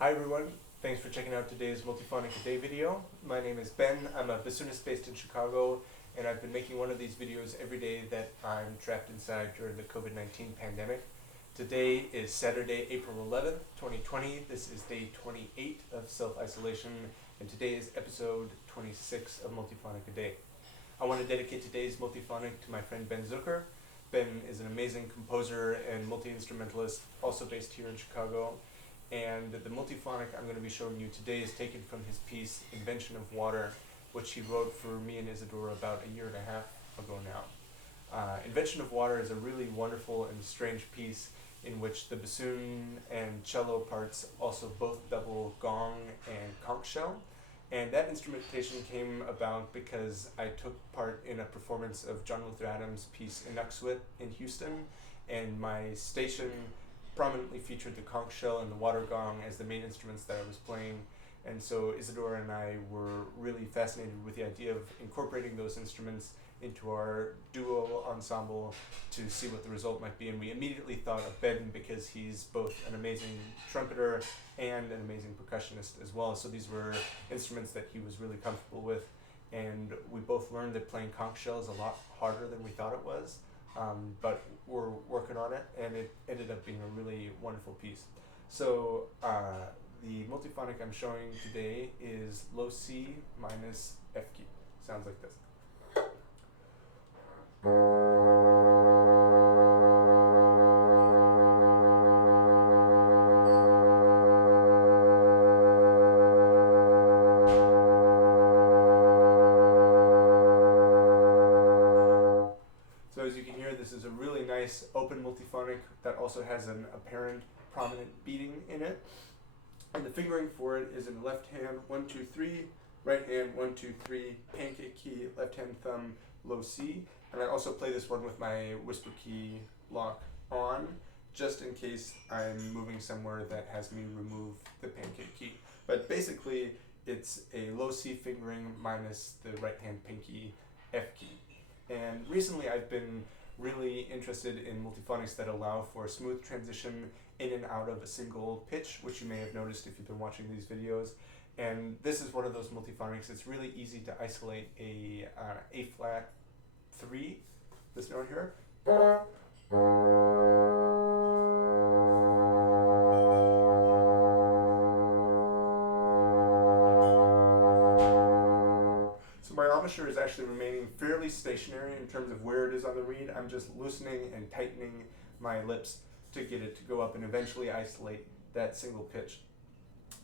Hi everyone, thanks for checking out today's Multiphonic-a-Day video. My name is Ben, I'm a bassoonist based in Chicago, and I've been making one of these videos every day that I'm trapped inside during the COVID-19 pandemic. Today is Saturday, April 11th, 2020. This is day 28 of self-isolation, and today is episode 26 of Multiphonic-a-Day. I want to dedicate today's multiphonic to my friend Ben Zucker. Ben is an amazing composer and multi-instrumentalist, also based here in Chicago. And the multiphonic I'm going to be showing you today is taken from his piece, Invention of Water, which he wrote for me and Isadora about a year and a half ago now. Invention of Water is a really wonderful and strange piece in which the bassoon and cello parts also both double gong and conch shell. And that instrumentation came about because I took part in a performance of John Luther Adams' piece Inukswit in Houston, and my station prominently featured the conch shell and the water gong as the main instruments that I was playing. And so Isadora and I were really fascinated with the idea of incorporating those instruments into our duo ensemble to see what the result might be. And we immediately thought of Ben because he's both an amazing trumpeter and an amazing percussionist as well. So these were instruments that he was really comfortable with. And we both learned that playing conch shell is a lot harder than we thought it was. But we're working on it, and it ended up being a really wonderful piece. So the multiphonic I'm showing today is low C minus F key. Sounds like this. So as you can hear, this is a really nice open multiphonic that also has an apparent prominent beating in it. And the fingering for it is in the left hand 1, 2, 3, right hand 1, 2, 3, pancake key, left hand thumb, low C. And I also play this one with my whisper key lock on, just in case I'm moving somewhere that has me remove the pancake key. But basically, it's a low C fingering minus the right hand pinky F key. And recently I've been really interested in multiphonics that allow for a smooth transition in and out of a single pitch, which you may have noticed if you've been watching these videos. And this is one of those multiphonics. It's really easy to isolate a flat 3, this note here. My embouchure is actually remaining fairly stationary in terms of where it is on the reed. I'm just loosening and tightening my lips to get it to go up and eventually isolate that single pitch.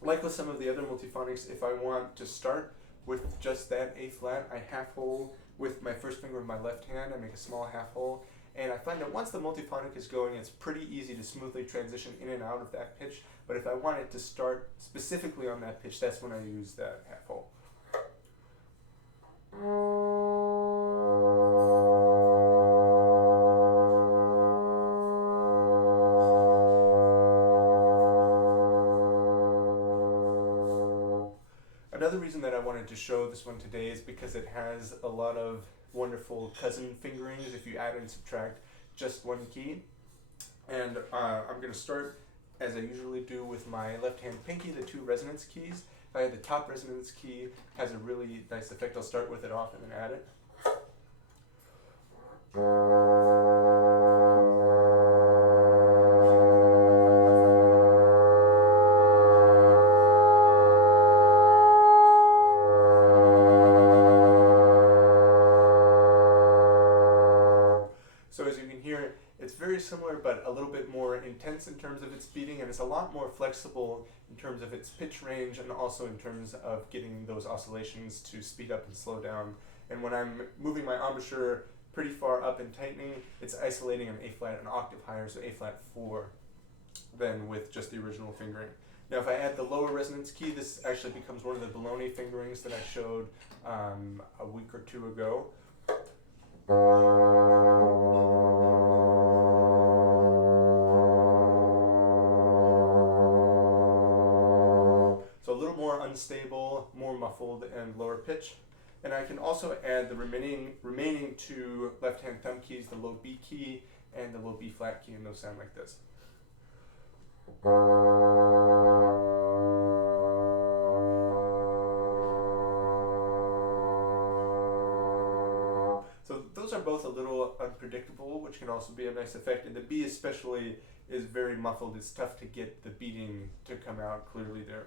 Like with some of the other multiphonics, if I want to start with just that A flat, I half hole with my first finger of my left hand. I make a small half hole, and I find that once the multiphonic is going, it's pretty easy to smoothly transition in and out of that pitch. But if I want it to start specifically on that pitch, that's when I use that half hole. Another reason that I wanted to show this one today is because it has a lot of wonderful cousin fingerings if you add and subtract just one key. And I'm going to start, as I usually do, with my left hand pinky, the 2 resonance keys. If I had the top resonance key, has a really nice effect. I'll start with it off and then add it. So as you can hear, it's very similar but a little bit more intense in terms of its beating, and it's a lot more flexible in terms of its pitch range and also in terms of getting those oscillations to speed up and slow down. And when I'm moving my embouchure pretty far up and tightening, it's isolating an A flat an octave higher, so A flat 4 than with just the original fingering. Now if I add the lower resonance key, this actually becomes one of the baloney fingerings that I showed a week or 2 ago. So a little more unstable, more muffled, and lower pitch. And I can also add the remaining 2 left-hand thumb keys, the low B key and the low B flat key, and those sound like this. those are both a little unpredictable, which can also be a nice effect. And the B especially is very muffled. It's tough to get the beating to come out clearly there.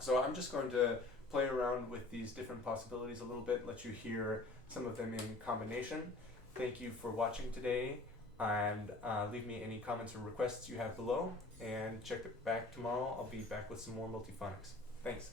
So I'm just going to play around with these different possibilities a little bit, let you hear some of them in combination. Thank you for watching today, and leave me any comments or requests you have below, and check it back tomorrow. I'll be back with some more multiphonics. Thanks.